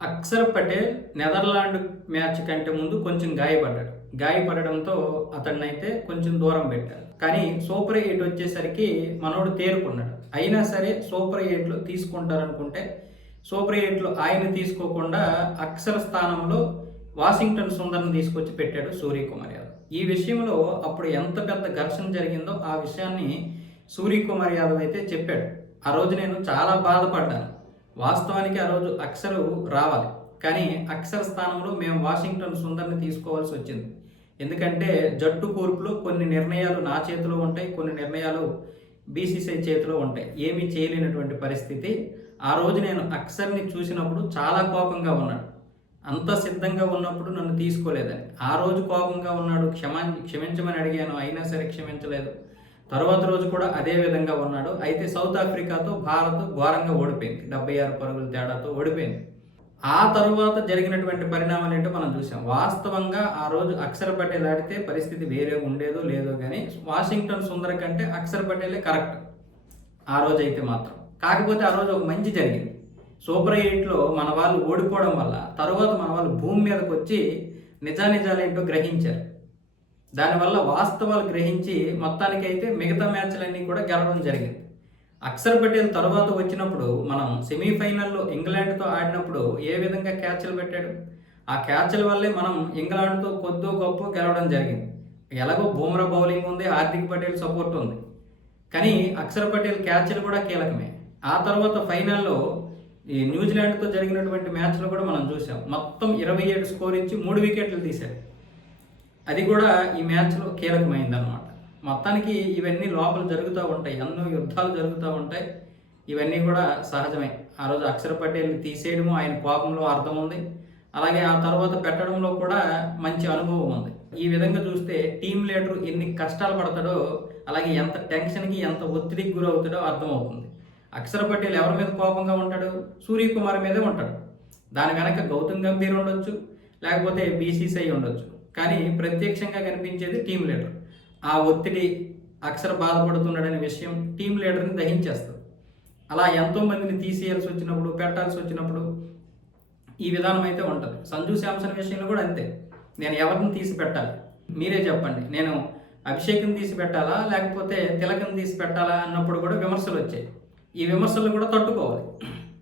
Axar Patel Netherland match కంటే ముందు కొంచెం గాయపడ్డాడు. గాయపడడంతో అతన్నైతే కొంచెం దూరం పెట్టారు. కానీ సూపర్ 8 వచ్చేసరికి మనోడు తేరుకున్నాడు. అయినా సరే సూపర్ 8లో తీసుకుంటారనుకుంటే సూపర్ 8లో ఆయన తీసుకోకుండా అక్షర్ స్థానంలో వాషింగ్టన్ సుందర్ని తీసుకొచ్చి పెట్టాడు సూర్యకుమార్ యాదవ్. ఈ విషయంలో అప్పుడు ఎంత పెద్ద ఘర్షణ జరిగిందో ఆ విషయాన్ని సూర్యకుమార్ యాదవ్ అయితే చెప్పాడు. ఆ రోజు నేను చాలా బాధపడ్డాను. వాస్తవానికి ఆ రోజు అక్షరు రావాలి, కానీ అక్షర్ స్థానంలో మేము వాషింగ్టన్ సుందర్ని తీసుకోవాల్సి వచ్చింది. ఎందుకంటే జట్టు కూర్పులో కొన్ని నిర్ణయాలు నా చేతిలో ఉంటాయి, కొన్ని నిర్ణయాలు బీసీసీఐ చేతిలో ఉంటాయి. ఏమీ చేయలేనటువంటి పరిస్థితి. ఆ రోజు నేను అక్షర్ని చూసినప్పుడు చాలా కోపంగా ఉన్నాడు. అంత సిద్ధంగా ఉన్నప్పుడు నన్ను తీసుకోలేదని ఆ రోజు కోపంగా ఉన్నాడు. క్షమించమని అడిగాను, అయినా సరే క్షమించలేదు. తర్వాత రోజు కూడా అదే విధంగా ఉన్నాడు. అయితే సౌత్ ఆఫ్రికాతో భారత్ ఘోరంగా ఓడిపోయింది, 76 పరుగుల తేడాతో ఓడిపోయింది. ఆ తరువాత జరిగినటువంటి పరిణామాలు ఏంటో మనం చూసాం. వాస్తవంగా ఆ రోజు అక్షర్ పటేల్ ఆడితే పరిస్థితి వేరే ఉండేదో లేదో, కానీ వాషింగ్టన్ సుందర్ కంటే అక్షర్ పటేలే కరెక్ట్ ఆ రోజు అయితే మాత్రం. కాకపోతే ఆ రోజు ఒక మంచి జరిగింది. సూపర్ 8లో మన వాళ్ళు ఓడిపోవడం వల్ల తరువాత మన వాళ్ళు భూమి మీదకి వచ్చి నిజానిజాలేంటో గ్రహించారు. దానివల్ల వాస్తవాలు గ్రహించి మొత్తానికైతే మిగతా మ్యాచ్లన్నీ కూడా గెలవడం జరిగింది. అక్షర్ పటేల్ తర్వాత వచ్చినప్పుడు మనం సెమీఫైనల్లో ఇంగ్లాండ్తో ఆడినప్పుడు ఏ విధంగా క్యాచ్లు పెట్టాడు. ఆ క్యాచ్ల వల్లే మనం ఇంగ్లాండ్తో కొద్దో గొప్ప గెలవడం జరిగింది. ఎలాగో బుమ్రా బౌలింగ్ ఉంది, హార్దిక్ పటేల్ సపోర్ట్ ఉంది, కానీ అక్షర్ పటేల్ క్యాచ్లు కూడా కీలకమే. ఆ తర్వాత ఫైనల్లో ఈ న్యూజిలాండ్తో జరిగినటువంటి మ్యాచ్లో కూడా మనం చూసాం. మొత్తం 27 స్కోర్ ఇచ్చి 3 వికెట్లు తీశాడు. అది కూడా ఈ మ్యాచ్లో కీలకమైందన్నమాట. మొత్తానికి ఇవన్నీ లోపల జరుగుతూ ఉంటాయి, ఎన్నో యుద్ధాలు జరుగుతూ ఉంటాయి. ఇవన్నీ కూడా సహజమే. ఆ రోజు అక్షర్ పటేల్ని తీసేయడము ఆయన కోపంలో అర్థం ఉంది, అలాగే ఆ తర్వాత పెట్టడంలో కూడా మంచి అనుభవం ఉంది. ఈ విధంగా చూస్తే టీం లీడర్ ఎన్ని కష్టాలు పడతాడో, అలాగే ఎంత టెన్షన్కి ఎంత ఒత్తిడికి గురవుతాడో అర్థమవుతుంది. అక్షర్ పటేల్ ఎవరి మీద కోపంగా ఉంటాడు? సూర్యకుమార్ మీదే ఉంటాడు. దాని వెనక గౌతమ్ గంభీర్ ఉండొచ్చు, లేకపోతే బీసీసీఐ ఉండొచ్చు, కానీ ప్రత్యక్షంగా కనిపించేది టీం లీడర్. ఆ ఒత్తిడి అక్షర్ బాధపడుతున్నాడనే విషయం టీం లీడర్ని దహించేస్తుంది. అలా ఎంతోమందిని తీసేయాల్సి వచ్చినప్పుడు, పెట్టాల్సి వచ్చినప్పుడు ఈ విధానం అయితే ఉంటుంది. సంజు శాంసన్ విషయంలో కూడా అంతే. నేను ఎవరిని తీసి పెట్టాలి మీరే చెప్పండి, నేను అభిషేక్ని తీసి పెట్టాలా లేకపోతే తిలకని తీసి పెట్టాలా అన్నప్పుడు కూడా విమర్శలు వచ్చాయి. ఈ విమర్శలు కూడా తట్టుకోవాలి.